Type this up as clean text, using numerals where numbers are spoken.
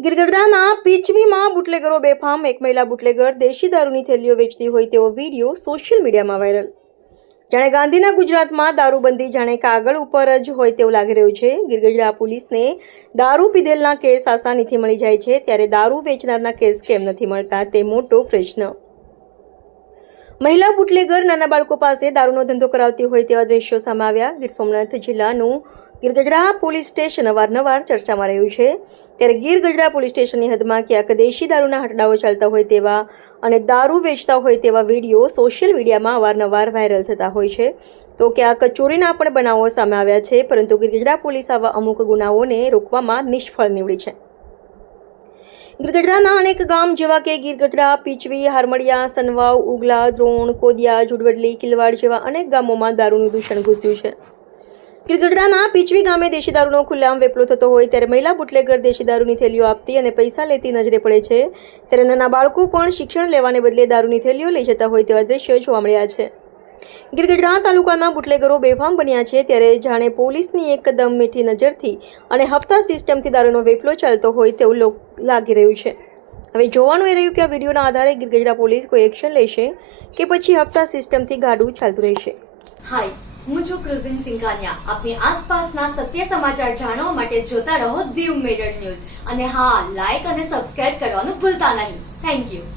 ગીરગઢડાના પીચવીમાં બુટલેગરો બેફામ. એક મહિલા બુટલેગર દેશી દારૂની થેલીઓ વેચતી હોય તેવો વિડીયો સોશિયલ મીડિયામાં વાયરલ. જાણે ગાંધીના ગુજરાતમાં દારૂબંધી જાણે કાગળ ઉપર જ હોય તેવું લાગી રહ્યું છે. ગીરગઢડા પોલીસને દારૂ પીધેલના કેસ આસાનીથી મળી જાય છે, ત્યારે દારૂ વેચનારના કેસ કેમ નથી મળતા તે મોટો પ્રશ્ન. મહિલા બુટલેગર નાના બાળકો પાસે દારૂનો ધંધો કરાવતી હોય તેવા દ્રશ્યો સામે આવ્યા. ગીર સોમનાથ જિલ્લાનું ગીરગઢડા પોલીસ સ્ટેશન અવારનવાર ચર્ચામાં રહ્યું છે, ત્યારે ગીરગઢડા પોલીસ સ્ટેશનની હદમાં ક્યાંક દેશી દારૂના હટડાઓ ચાલતા હોય તેવા અને દારૂ વેચતા હોય તેવા વિડીયો સોશિયલ મીડિયામાં અવારનવાર વાયરલ થતા હોય છે. તો ક્યાંક ચોરીના પણ બનાવો સામે આવ્યા છે, પરંતુ ગીરગઢડા પોલીસ આવા અમુક ગુનાઓને રોકવામાં નિષ્ફળ નીવડી છે. ગીરગઢડાના અનેક ગામ જેવા કે ગીરગઢડા, પીચવી, હારમળિયા, સનવાવ, ઉગલા, દ્રોણ, કોદિયા, જુડવડલી, કિલવાડ જેવા અનેક ગામોમાં દારૂનું દૂષણ ઘૂસ્યું છે. ગીરગઢડાના પીચવી ગામે દેશી દારૂનો ખુલ્લેઆમ વેપલો થતો હોય ત્યારે મહિલા બુટલેગર દેશી દારૂની થેલીઓ આપતી અને પૈસા લેતી નજરે પડે છે, ત્યારે નાના બાળકો પણ શિક્ષણ લેવાને બદલે દારૂની થેલીઓ લઈ જતા હોય તેવા દ્રશ્યો જોવા મળ્યા છે. ગીરગઢડા તાલુકાના બુટલેગરો બેફામ બન્યા છે, ત્યારે જાણે પોલીસની એકદમ મીઠી નજરથી અને હપ્તા સિસ્ટમથી દારૂનો વેપલો ચાલતો હોય તેવું લાગી રહ્યું છે. હવે જોવાનું એ રહ્યું કે આ વિડીયોના આધારે ગીરગઢડા પોલીસ કોઈ એક્શન લેશે કે પછી હપ્તા સિસ્ટમથી ગાડું ચાલતું રહેશે. હાય, હું છું ક્રુઝિન સિંઘાનિયા. આપની આસપાસના સત્ય સમાચાર જાણવા માટે જોતા રહો દીવ મિરર ન્યૂઝ. અને હા, લાઈક અને સબસ્ક્રાઇબ કરવાનું ભૂલતા નહીં. Thank you.